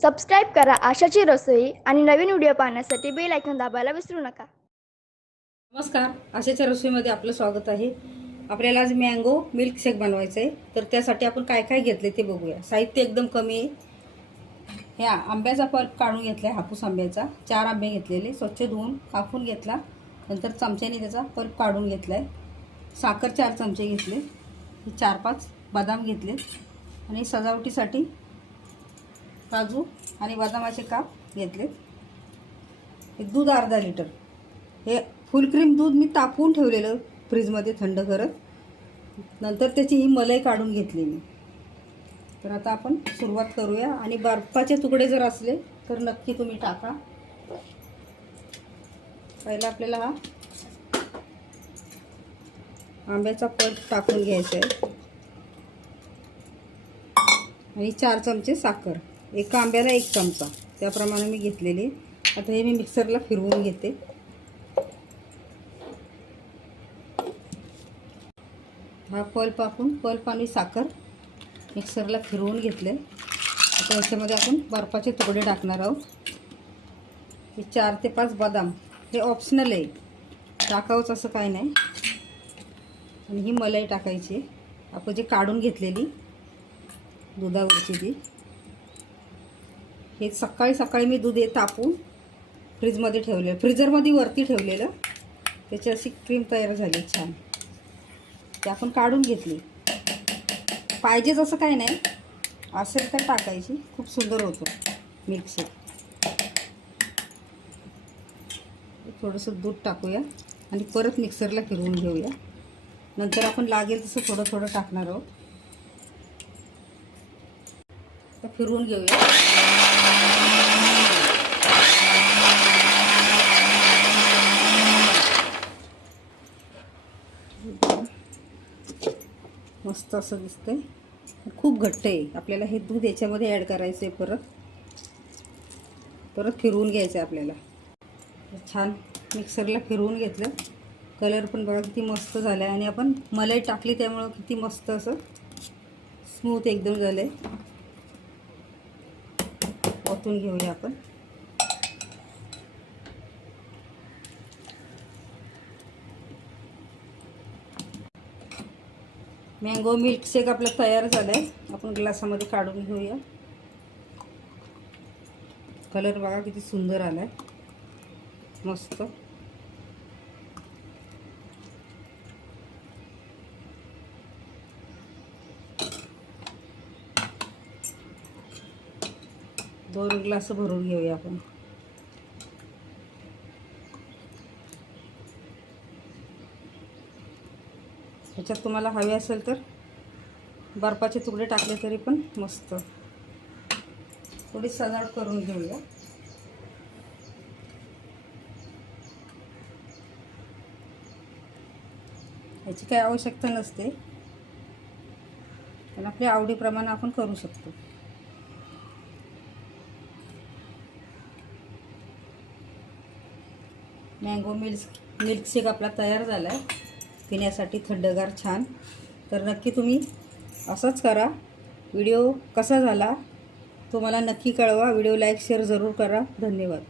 Subscribe करा आशाची रसोई आणि नवीन video पाहण्यासाठी बेल आयकॉन दाबायला विसरू नका। नमस्कार, आशाच्या रसोईमध्ये आपलं स्वागत आहे। आपल्याला आज मँगो मिल्कशेक बनवायचं आहे। तर त्यासाठी आपण काय काय घेतले ते बघूया। साहित्य एकदम कमी आहे। ह्या आंब्याचा पल्प काढून घेतलाय, हापूस आंब्याचा 4 आंबे घेतलेले, स्वच्छ धुवून कापून घेतला, नंतर चमच्याने त्याचा पल्प काढून घेतलाय। साखर 4 चमचे घेतले, 4-5 बदाम घेतले आणि सजावटीसाठी काजू आणि बदामाचे काप घेतले। दूध अर्धा लिटर, हे फुल क्रीम दूध मी तापवून ठेवलेलं फ्रीजमध्ये थंड करत, नंतर त्याची ही मलाई काढून घेतली मी। तर आता आपण सुरुवात करूया। आणि बर्फाचे तुकडे जर असले तर नक्की तुम्ही टाका। पहिला आपल्याला हा आंब्याचा पल्प टाकून घ्यायचा आहे आणि 4 चमचे साखर, एका आंब्याला 1 चमचा त्याप्रमाणे मी घेतलेली। आता हे मी मिक्सरला फिरवून घेते। हा पल्प आणि साखर मिक्सरला फिरवून घेतले। आता याच्यामध्ये आपण बर्फाचे तुकडे टाकणार आहोत। हे 4 ते 5 बदाम, हे ऑप्शनल आहे, टाकावंच असं काही नाही। आणि ही मलाई टाकायची आपण जे काढून घेतलेली दुधावरची ती। हे सकाळी मी दूध तापवून फ्रीजमध्ये ठेवलेलं, फ्रीजरमध्ये वरती ठेवलेलं, त्याची अशी क्रीम तयार झाली छान। ते आपण काढून घेतली। पाहिजेच असं काही नाही, असेल तर टाकायची, खूप सुंदर होतो मिल्कशेक। थोडंसं दूध टाकूया आणि परत मिक्सरला फिरवून घेऊया। नंतर आपण लागेल तसं थोडं थोडं टाकणार आहोत। तर फिरवून घेऊया। मस्त असं दिसतंय, खूप घट्ट आहे। आपल्याला हे दूध याच्यामध्ये ॲड करायचं आहे, परत फिरवून घ्यायचं आहे आपल्याला। छान मिक्सरला फिरवून घेतलं। कलर पण बघा किती मस्त झाला आहे आणि आपण मलाई टाकली त्यामुळं किती मस्त असं स्मूथ एकदम झालं आहे। ओतून घेऊया आपण। मँगो मिल्कशेक आपला तयार झाला आहे। आपण ग्लासामध्ये काढून घेऊया। कलर बघा किती सुंदर आला आहे, मस्त। दोन ग्लास भरून घेऊया आपण। ह्याच्यात तुम्हाला हवे असेल तर बर्फाचे तुकडे टाकले तरी पण मस्त। थोडी सजावट करून घेऊया। याची काही आवश्यकता नसते, पण आपल्या आवडीप्रमाणे आपण करू शकतो। मँगो मिल्कशेक आपला तयार झाला आहे, पिण्यासाठी थंडगार छान। तर नक्की तुम्ही असंच करा। व्हिडिओ कसा झाला तो मला नक्की कळवा। व्हिडिओ लाईक शेअर जरूर करा। धन्यवाद।